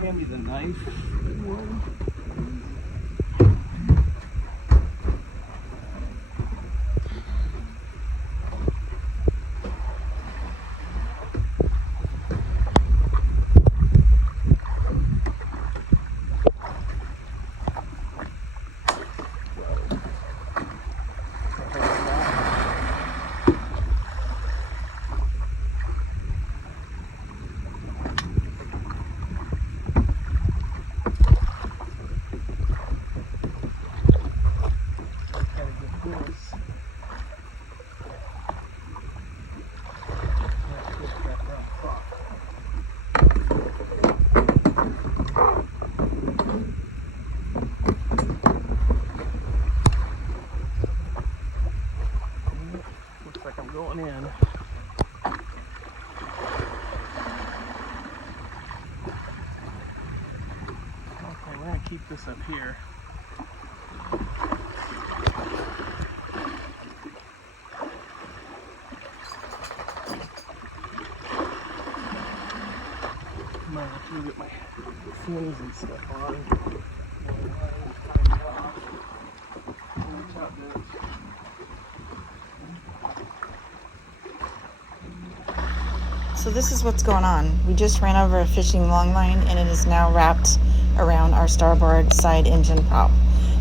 hand me the knife. Going in. Okay, we're gonna keep this up here. I'm gonna have to get my fins and stuff on. Watch out, dude. So this is what's going on. We just ran over a fishing longline and it is now wrapped around our starboard side engine prop.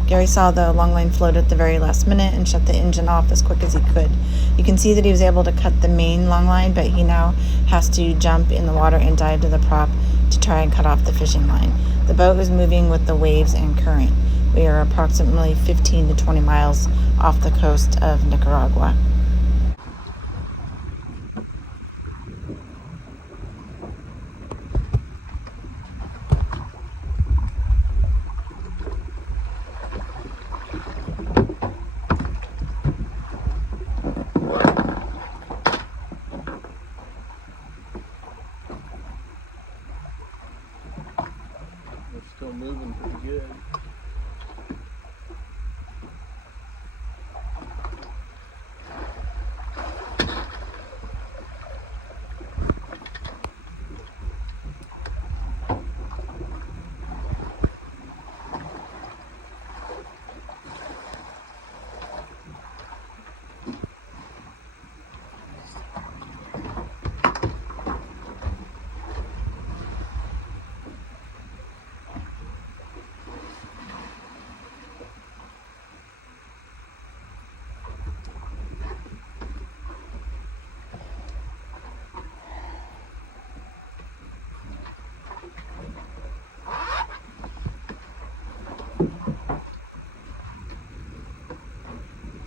Gary saw the longline float at the very last minute and shut the engine off as quick as he could. You can see that he was able to cut the main longline, but he now has to jump in the water and dive to the prop to try and cut off the fishing line. The boat is moving with the waves and current. We are approximately 15 to 20 miles off the coast of Nicaragua. Still moving pretty good.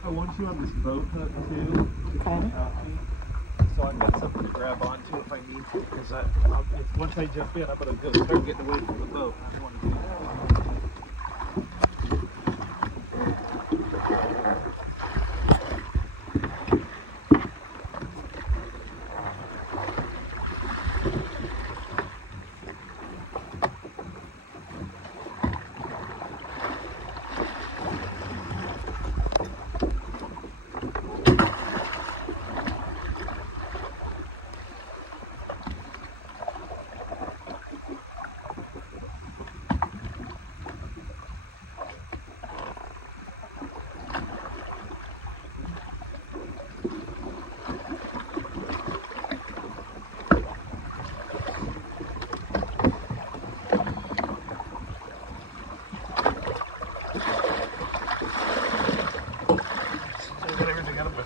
I want you on this boat hook too. Okay. So I've got something to grab onto if I need to, because once I jump in, I'm going to go start getting away from the boat. I don't want to do that.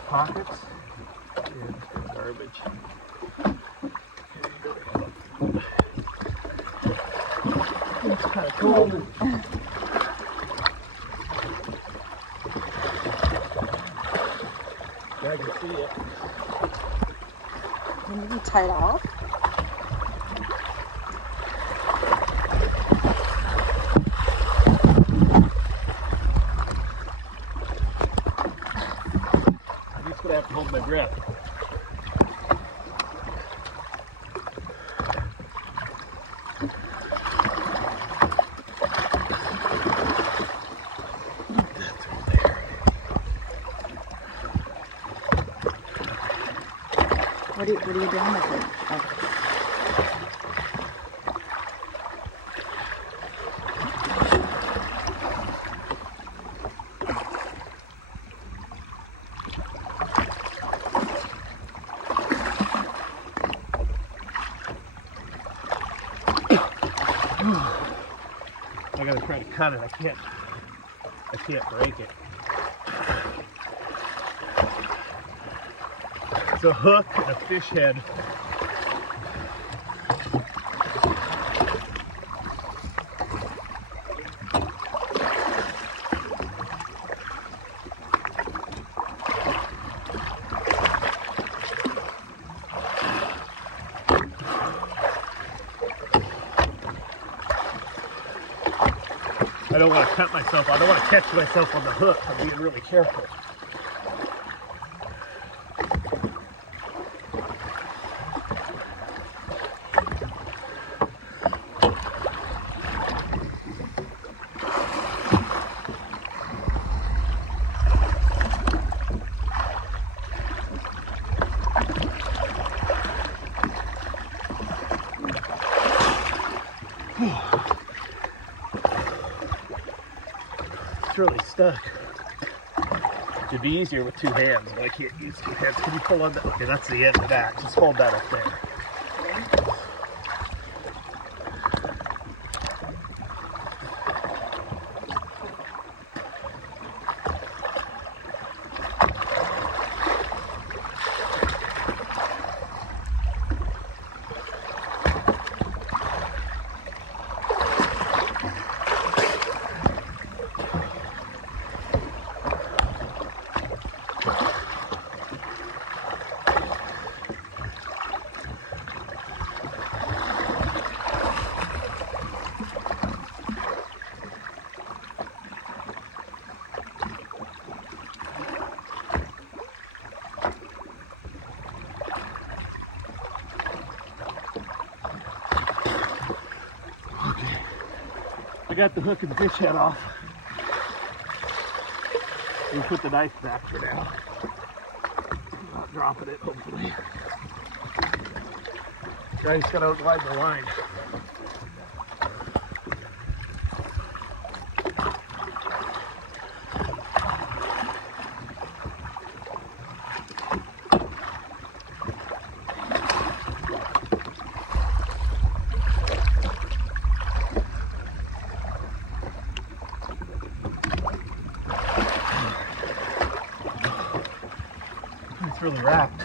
Pockets? Yeah, it's garbage. It's kind of cold. I can see it. Can you tie it off? I have to hold my breath. What are you doing with it? Oh. gotta try to cut it. I can't break it. It's a hook and a fish head. I don't want to cut myself. I don't want to catch myself on the hook. I'm being really careful. It's really stuck. It'd be easier with two hands, but I can't use two hands. Can you pull on that? Okay, that's the end of that. Just hold that up there. I got the hook and fish head off. We put the knife back for now. I'm not dropping it, hopefully. I just gotta outline the line. It's really wrapped.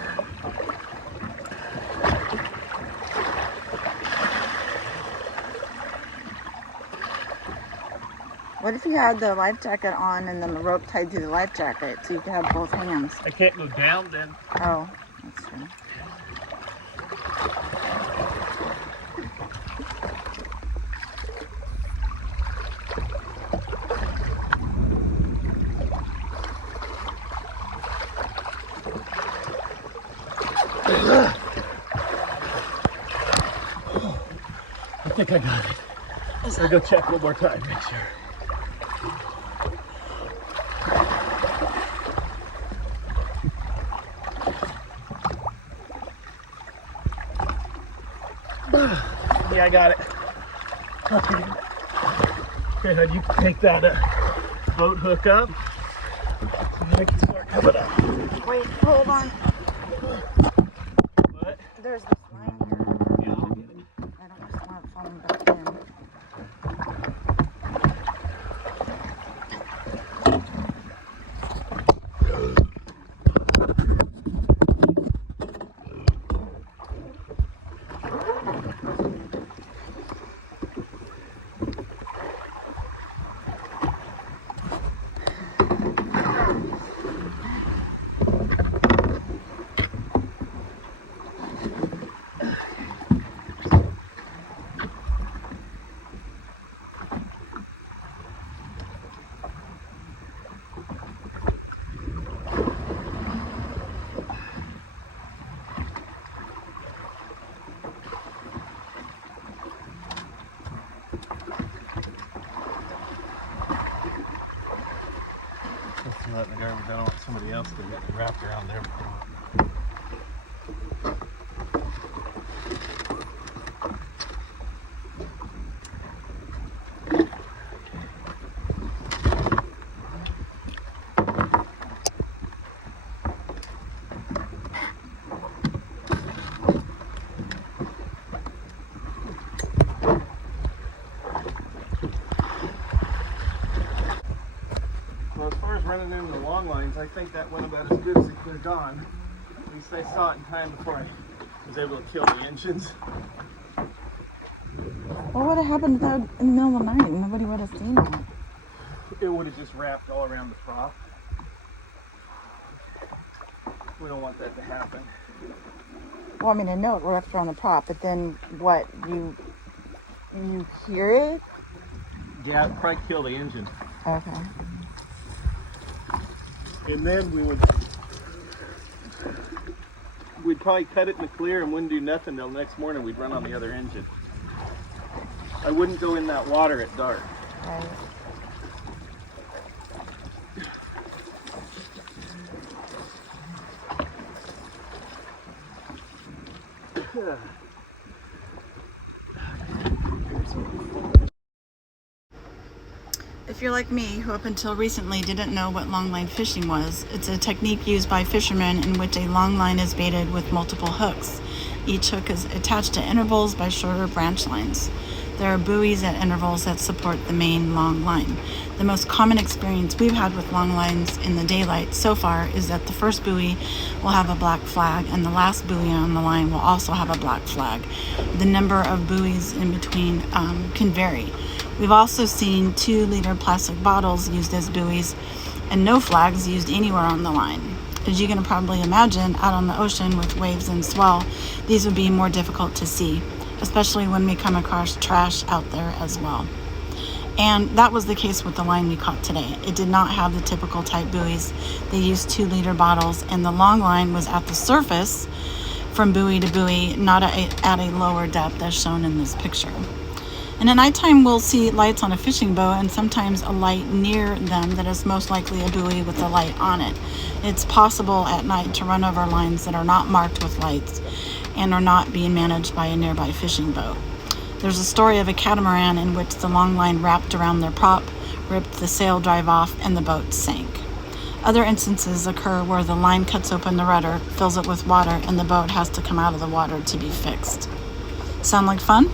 What if you had the life jacket on and then the rope tied to the life jacket so you could have both hands? I can't go down then. Oh, that's true. I think I got it. I'll go check one more time, make sure. Yeah, I got it. Okay, then you can take that boat hook up, and I can start coming up. Wait, hold on. What? There's this line here. Yeah, I'll get it. I don't just want it falling back in. Let's let the garbage. I don't want somebody else to get wrapped around there. engines. I think that went about as good as it could have gone. At least I saw it in time before I was able to kill the engines. What would have happened if that in the middle of the night? Nobody would have seen it. It would have just wrapped all around the prop. We don't want that to happen. Well, I mean, I know it wrapped around the prop, but then what? You hear it? Yeah, it'd probably kill the engine. Okay. And then we'd probably cut it in the clear and wouldn't do nothing till next morning. We'd run on the other engine. I wouldn't go in that water at dark. Right. If you're like me, who up until recently didn't know what longline fishing was, it's a technique used by fishermen in which a longline is baited with multiple hooks. Each hook is attached to intervals by shorter branch lines. There are buoys at intervals that support the main long line. The most common experience we've had with long lines in the daylight so far is that the first buoy will have a black flag and the last buoy on the line will also have a black flag. The number of buoys in between can vary. We've also seen 2-liter plastic bottles used as buoys and no flags used anywhere on the line. As you can probably imagine, out on the ocean with waves and swell, these would be more difficult to see, especially when we come across trash out there as well. And that was the case with the line we caught today. It did not have the typical type buoys. They used 2-liter bottles, and the long line was at the surface from buoy to buoy, not at a lower depth as shown in this picture. And at nighttime, we'll see lights on a fishing boat and sometimes a light near them that is most likely a buoy with a light on it. It's possible at night to run over lines that are not marked with lights and are not being managed by a nearby fishing boat. There's a story of a catamaran in which the long line wrapped around their prop, ripped the sail drive off, and the boat sank. Other instances occur where the line cuts open the rudder, fills it with water, and the boat has to come out of the water to be fixed. Sound like fun?